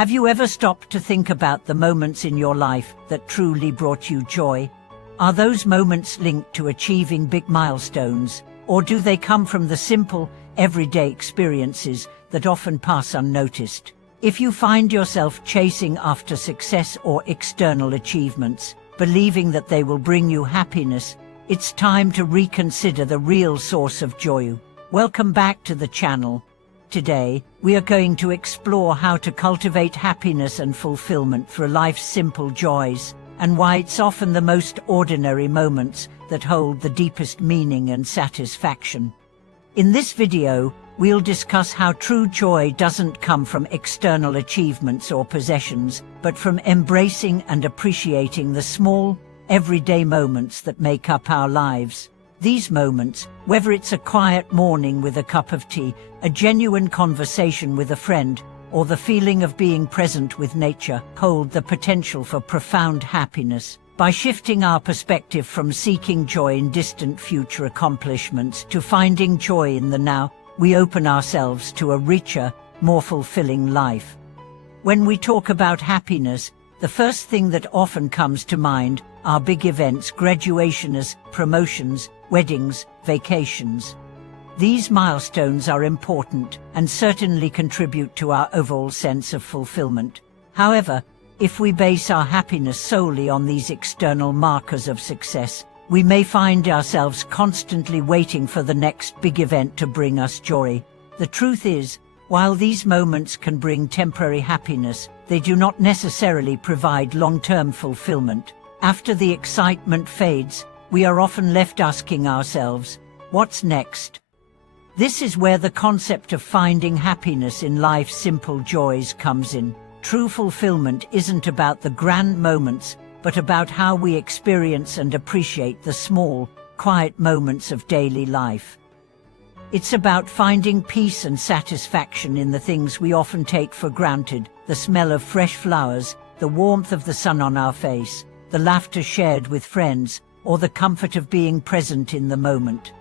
Have you ever stopped to think about the moments in your life that truly brought you joy? Are those moments linked to achieving big milestones, or do they come from the simple, everyday experiences that often pass unnoticed? If you find yourself chasing after success or external achievements, believing that they will bring you happiness, it's time to reconsider the real source of joy. Welcome back to the channel. Today, we are going to explore how to cultivate happiness and fulfillment through life's simple joys, and why it's often the most ordinary moments that hold the deepest meaning and satisfaction. In this video, we'll discuss how true joy doesn't come from external achievements or possessions, but from embracing and appreciating the small, everyday moments that make up our lives. These moments, whether it's a quiet morning with a cup of tea, a genuine conversation with a friend, or the feeling of being present with nature, hold the potential for profound happiness. By shifting our perspective from seeking joy in distant future accomplishments to finding joy in the now, we open ourselves to a richer, more fulfilling life. When we talk about happiness, the first thing that often comes to mind are big events, graduations, promotions, weddings, vacations. These milestones are important and certainly contribute to our overall sense of fulfillment. However, if we base our happiness solely on these external markers of success, we may find ourselves constantly waiting for the next big event to bring us joy. The truth is, while these moments can bring temporary happiness, they do not necessarily provide long-term fulfillment. After the excitement fades, we are often left asking ourselves, what's next? This is where the concept of finding happiness in life's simple joys comes in. True fulfillment isn't about the grand moments, but about how we experience and appreciate the small, quiet moments of daily life. It's about finding peace and satisfaction in the things we often take for granted: the smell of fresh flowers, the warmth of the sun on our face, the laughter shared with friends, or the comfort of being present in the moment.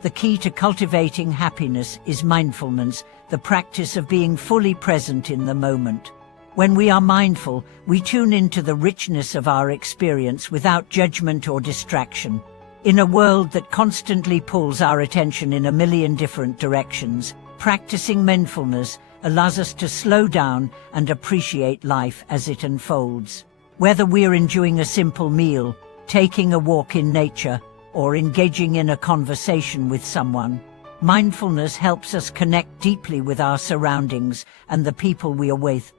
The key to cultivating happiness is mindfulness, the practice of being fully present in the moment. When we are mindful, we tune into the richness of our experience without judgment or distraction. In a world that constantly pulls our attention in a million different directions, practicing mindfulness allows us to slow down and appreciate life as it unfolds. Whether we're enjoying a simple meal, taking a walk in nature, or engaging in a conversation with someone, mindfulness helps us connect deeply with our surroundings and the people we are with.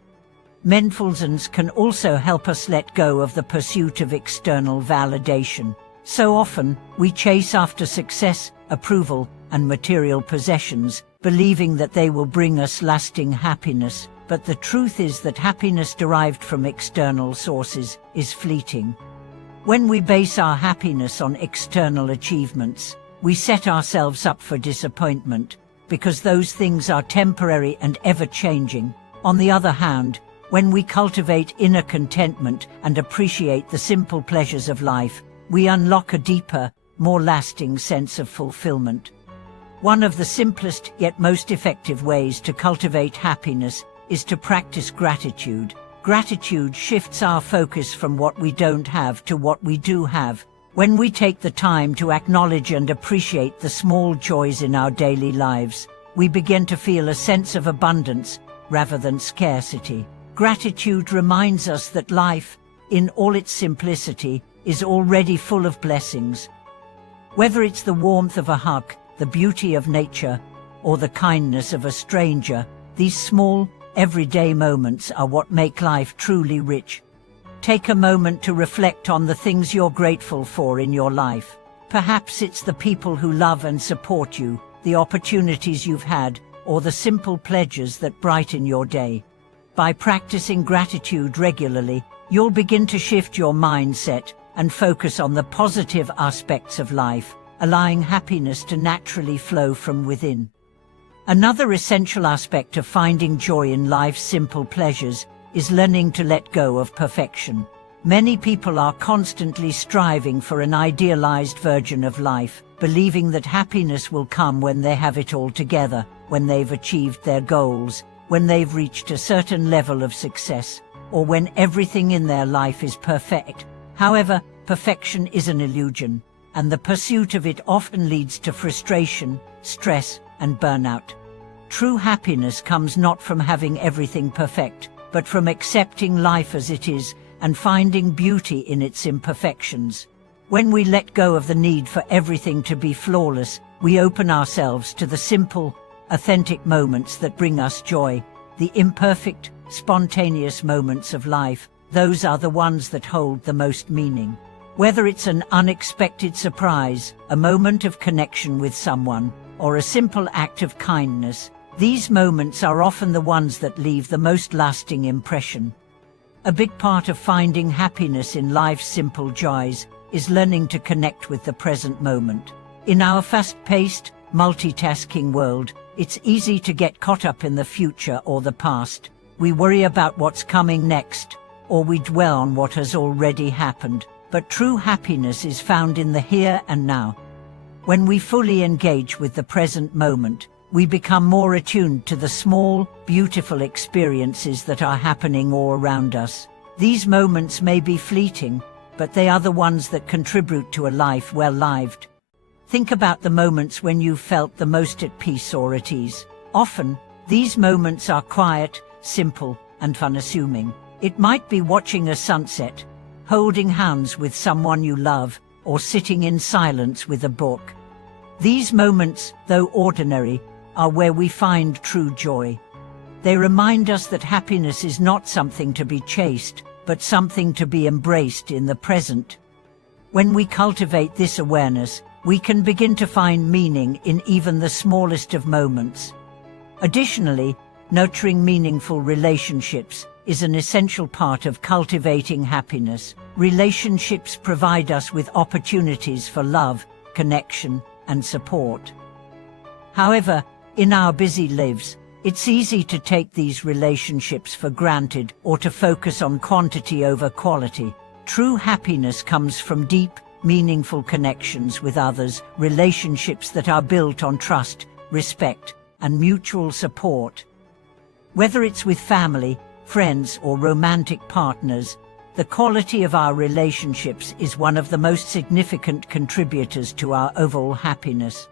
Mindfulness can also help us let go of the pursuit of external validation. So often, we chase after success, approval, and material possessions, believing that they will bring us lasting happiness. But the truth is that happiness derived from external sources is fleeting. When we base our happiness on external achievements, we set ourselves up for disappointment, because those things are temporary and ever-changing. On the other hand, when we cultivate inner contentment and appreciate the simple pleasures of life, we unlock a deeper, more lasting sense of fulfillment. One of the simplest yet most effective ways to cultivate happiness is to practice gratitude. Gratitude shifts our focus from what we don't have to what we do have. When we take the time to acknowledge and appreciate the small joys in our daily lives, we begin to feel a sense of abundance rather than scarcity. Gratitude reminds us that life, in all its simplicity, is already full of blessings. Whether it's the warmth of a hug, the beauty of nature, or the kindness of a stranger, these small, everyday moments are what make life truly rich. Take a moment to reflect on the things you're grateful for in your life. Perhaps it's the people who love and support you, the opportunities you've had, or the simple pleasures that brighten your day. By practicing gratitude regularly, you'll begin to shift your mindset and focus on the positive aspects of life, allowing happiness to naturally flow from within. Another essential aspect of finding joy in life's simple pleasures is learning to let go of perfection. Many people are constantly striving for an idealized version of life, believing that happiness will come when they have it all together, when they've achieved their goals, when they've reached a certain level of success, or when everything in their life is perfect. However, perfection is an illusion, and the pursuit of it often leads to frustration, stress, and burnout. True happiness comes not from having everything perfect, but from accepting life as it is and finding beauty in its imperfections. When we let go of the need for everything to be flawless, we open ourselves to the simple, authentic moments that bring us joy. The imperfect, spontaneous moments of life, those are the ones that hold the most meaning. Whether it's an unexpected surprise, a moment of connection with someone, or a simple act of kindness, these moments are often the ones that leave the most lasting impression. A big part of finding happiness in life's simple joys is learning to connect with the present moment. In our fast-paced, multitasking world, it's easy to get caught up in the future or the past. We worry about what's coming next, or we dwell on what has already happened. But true happiness is found in the here and now. When we fully engage with the present moment, we become more attuned to the small, beautiful experiences that are happening all around us. These moments may be fleeting, but they are the ones that contribute to a life well lived. Think about the moments when you felt the most at peace or at ease. Often, these moments are quiet, simple, and unassuming. It might be watching a sunset, holding hands with someone you love, or sitting in silence with a book. These moments, though ordinary, are where we find true joy. They remind us that happiness is not something to be chased, but something to be embraced in the present. When we cultivate this awareness, we can begin to find meaning in even the smallest of moments. Additionally, nurturing meaningful relationships is an essential part of cultivating happiness. Relationships provide us with opportunities for love, connection, and support. However, in our busy lives, it's easy to take these relationships for granted or to focus on quantity over quality. True happiness comes from deep, meaningful connections with others, relationships that are built on trust, respect, and mutual support. Whether it's with family, friends, or romantic partners, the quality of our relationships is one of the most significant contributors to our overall happiness.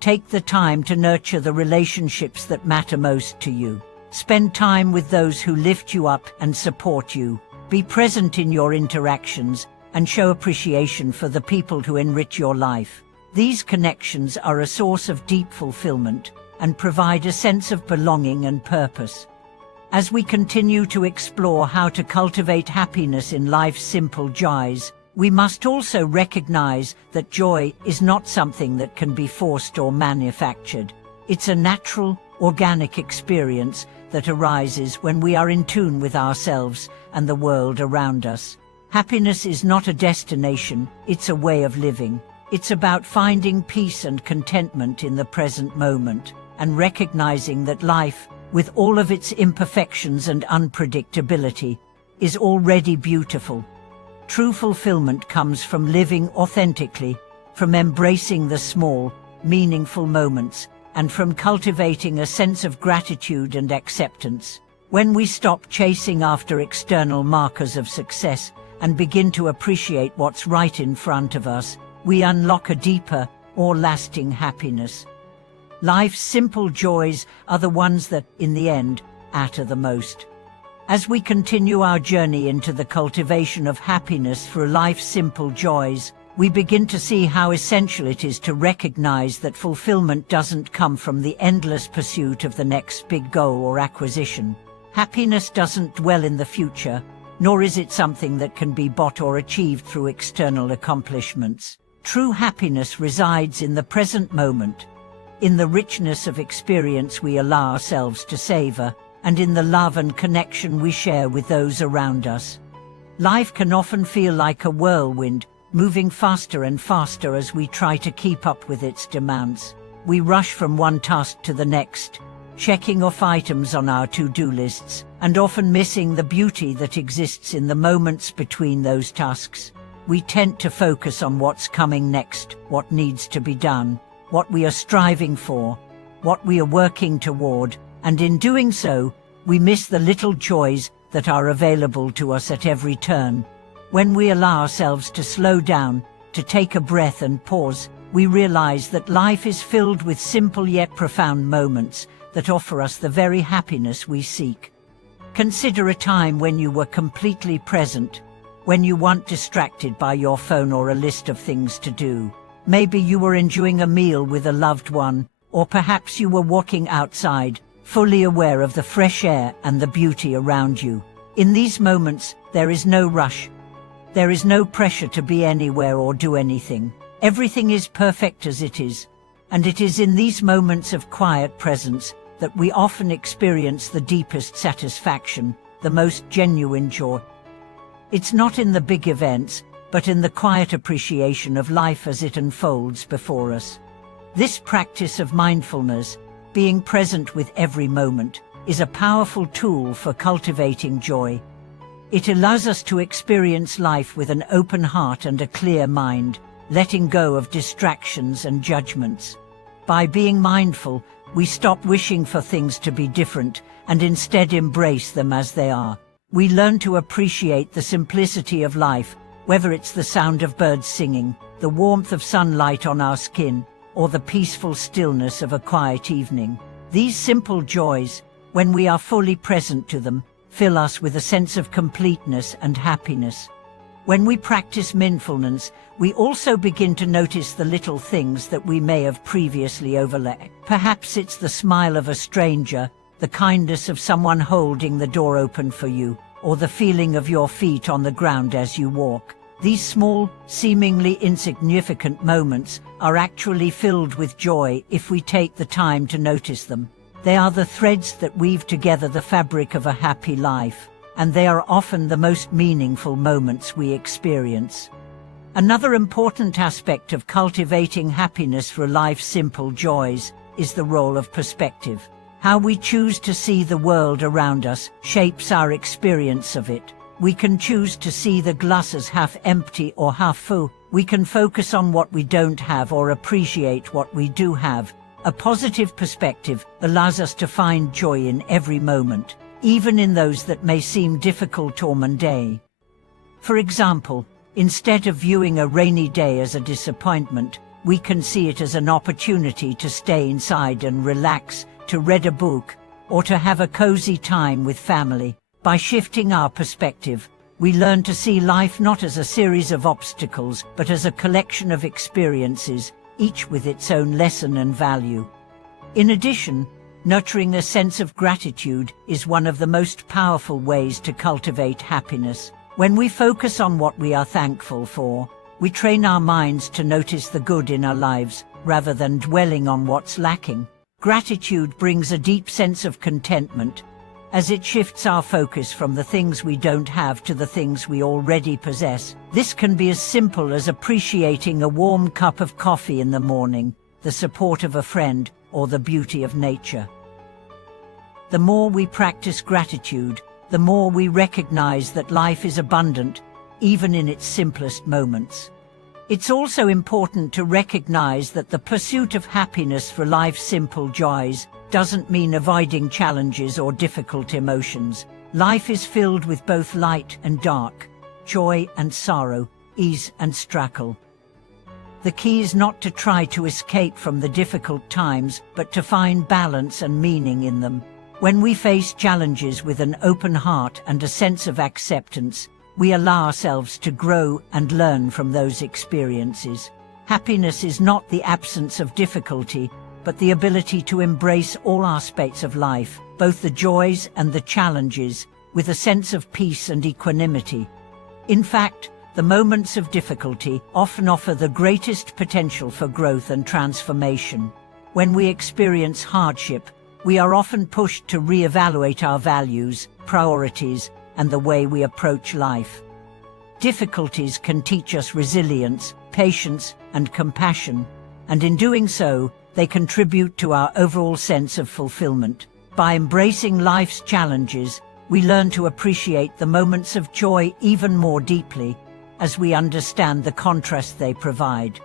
Take the time to nurture the relationships that matter most to you. Spend time with those who lift you up and support you. Be present in your interactions and show appreciation for the people who enrich your life. These connections are a source of deep fulfillment and provide a sense of belonging and purpose. As we continue to explore how to cultivate happiness in life's simple joys, we must also recognize that joy is not something that can be forced or manufactured. It's a natural, organic experience that arises when we are in tune with ourselves and the world around us. Happiness is not a destination, it's a way of living. It's about finding peace and contentment in the present moment, and recognizing that life, with all of its imperfections and unpredictability, is already beautiful. True fulfillment comes from living authentically, from embracing the small, meaningful moments, and from cultivating a sense of gratitude and acceptance. When we stop chasing after external markers of success and begin to appreciate what's right in front of us, we unlock a deeper, more lasting happiness. Life's simple joys are the ones that, in the end, matter the most. As we continue our journey into the cultivation of happiness through life's simple joys, we begin to see how essential it is to recognize that fulfillment doesn't come from the endless pursuit of the next big goal or acquisition. Happiness doesn't dwell in the future, nor is it something that can be bought or achieved through external accomplishments. True happiness resides in the present moment, in the richness of experience we allow ourselves to savor, and in the love and connection we share with those around us. Life can often feel like a whirlwind, moving faster and faster as we try to keep up with its demands. We rush from one task to the next, checking off items on our to-do lists, and often missing the beauty that exists in the moments between those tasks. We tend to focus on what's coming next, what needs to be done, what we are striving for, what we are working toward, and in doing so, We miss the little joys that are available to us at every turn. When we allow ourselves to slow down, to take a breath and pause, we realize that life is filled with simple yet profound moments that offer us the very happiness we seek. Consider a time when you were completely present, when you weren't distracted by your phone or a list of things to do. Maybe you were enjoying a meal with a loved one, or perhaps you were walking outside, fully aware of the fresh air and the beauty around you. In these moments, there is no rush. There is no pressure to be anywhere or do anything. Everything is perfect as it is. And it is in these moments of quiet presence that we often experience the deepest satisfaction, the most genuine joy. It's not in the big events, but in the quiet appreciation of life as it unfolds before us. This practice of mindfulness, being present with every moment, is a powerful tool for cultivating joy. It allows us to experience life with an open heart and a clear mind, letting go of distractions and judgments. By being mindful, we stop wishing for things to be different and instead embrace them as they are. We learn to appreciate the simplicity of life, whether it's the sound of birds singing, the warmth of sunlight on our skin, or the peaceful stillness of a quiet evening. These simple joys, when we are fully present to them, fill us with a sense of completeness and happiness. When we practice mindfulness, we also begin to notice the little things that we may have previously overlooked. Perhaps it's the smile of a stranger, the kindness of someone holding the door open for you, or the feeling of your feet on the ground as you walk. These small, seemingly insignificant moments are actually filled with joy if we take the time to notice them. They are the threads that weave together the fabric of a happy life, and they are often the most meaningful moments we experience. Another important aspect of cultivating happiness through life's simple joys is the role of perspective. How we choose to see the world around us shapes our experience of it. We can choose to see the glass as half empty or half full. We can focus on what we don't have or appreciate what we do have. A positive perspective allows us to find joy in every moment, even in those that may seem difficult or mundane. For example, instead of viewing a rainy day as a disappointment, we can see it as an opportunity to stay inside and relax, to read a book, or to have a cozy time with family. By shifting our perspective, we learn to see life not as a series of obstacles, but as a collection of experiences, each with its own lesson and value. In addition, nurturing a sense of gratitude is one of the most powerful ways to cultivate happiness. When we focus on what we are thankful for, we train our minds to notice the good in our lives, rather than dwelling on what's lacking. Gratitude brings a deep sense of contentment, as it shifts our focus from the things we don't have to the things we already possess. This can be as simple as appreciating a warm cup of coffee in the morning, the support of a friend, or the beauty of nature. The more we practice gratitude, the more we recognize that life is abundant, even in its simplest moments. It's also important to recognize that the pursuit of happiness for life's simple joys doesn't mean avoiding challenges or difficult emotions. Life is filled with both light and dark, joy and sorrow, ease and struggle. The key is not to try to escape from the difficult times, but to find balance and meaning in them. When we face challenges with an open heart and a sense of acceptance, we allow ourselves to grow and learn from those experiences. Happiness is not the absence of difficulty, but the ability to embrace all aspects of life, both the joys and the challenges, with a sense of peace and equanimity. In fact, the moments of difficulty often offer the greatest potential for growth and transformation. When we experience hardship, we are often pushed to reevaluate our values, priorities, and the way we approach life. Difficulties can teach us resilience, patience, and compassion, and in doing so, they contribute to our overall sense of fulfillment. By embracing life's challenges, we learn to appreciate the moments of joy even more deeply, as we understand the contrast they provide.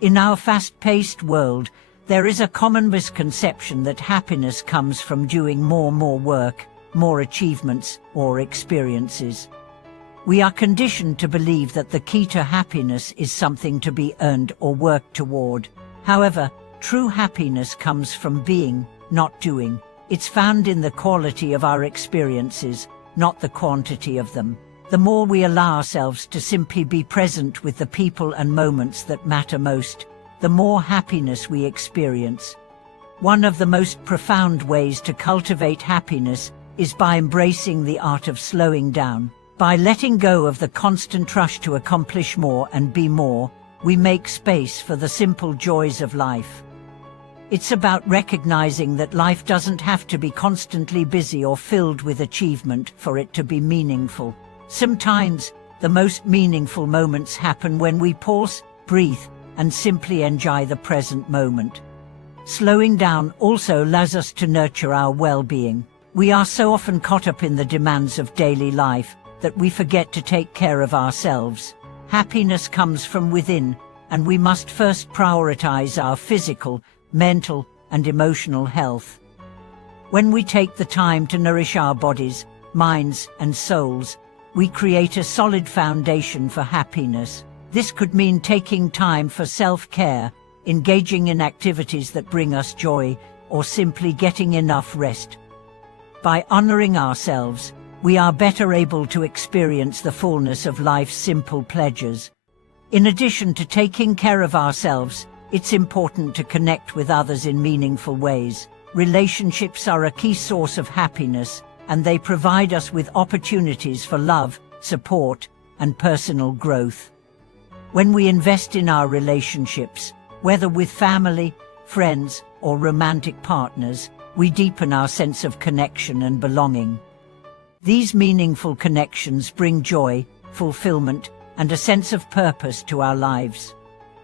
In our fast-paced world, there is a common misconception that happiness comes from doing more work. more achievements, or experiences. We are conditioned to believe that the key to happiness is something to be earned or worked toward. However, true happiness comes from being, not doing. It's found in the quality of our experiences, not the quantity of them. The more we allow ourselves to simply be present with the people and moments that matter most, the more happiness we experience. One of the most profound ways to cultivate happiness is by embracing the art of slowing down. By letting go of the constant rush to accomplish more and be more, we make space for the simple joys of life. It's about recognizing that life doesn't have to be constantly busy or filled with achievement for it to be meaningful. Sometimes, the most meaningful moments happen when we pause, breathe, and simply enjoy the present moment. Slowing down also allows us to nurture our well-being. We are so often caught up in the demands of daily life that we forget to take care of ourselves. Happiness comes from within, and we must first prioritize our physical, mental, and emotional health. When we take the time to nourish our bodies, minds, and souls, we create a solid foundation for happiness. This could mean taking time for self-care, engaging in activities that bring us joy, or simply getting enough rest. By honoring ourselves, we are better able to experience the fullness of life's simple pleasures. In addition to taking care of ourselves, it's important to connect with others in meaningful ways. Relationships are a key source of happiness, and they provide us with opportunities for love, support, and personal growth. When we invest in our relationships, whether with family, friends, or romantic partners, we deepen our sense of connection and belonging. These meaningful connections bring joy, fulfillment, and a sense of purpose to our lives.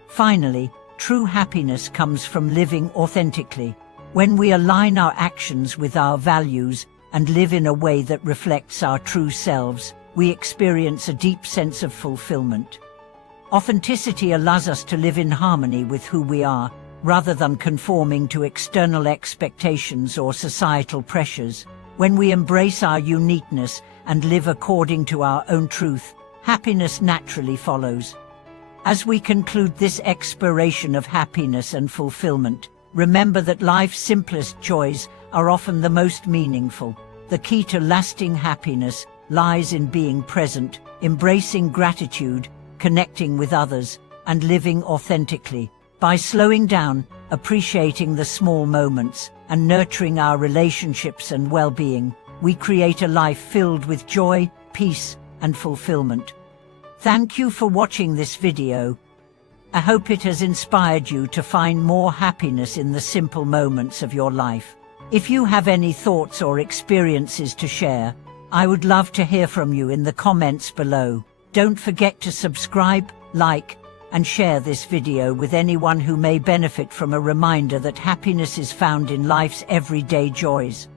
Finally, true happiness comes from living authentically. When we align our actions with our values and live in a way that reflects our true selves, we experience a deep sense of fulfillment. Authenticity allows us to live in harmony with who we are, rather than conforming to external expectations or societal pressures. When we embrace our uniqueness and live according to our own truth, happiness naturally follows. As we conclude this exploration of happiness and fulfillment, remember that life's simplest joys are often the most meaningful. The key to lasting happiness lies in being present, embracing gratitude, connecting with others, and living authentically. By slowing down, appreciating the small moments, and nurturing our relationships and well-being, we create a life filled with joy, peace, and fulfillment. Thank you for watching this video. I hope it has inspired you to find more happiness in the simple moments of your life. If you have any thoughts or experiences to share, I would love to hear from you in the comments below. Don't forget to subscribe, like, and share this video with anyone who may benefit from a reminder that happiness is found in life's everyday joys.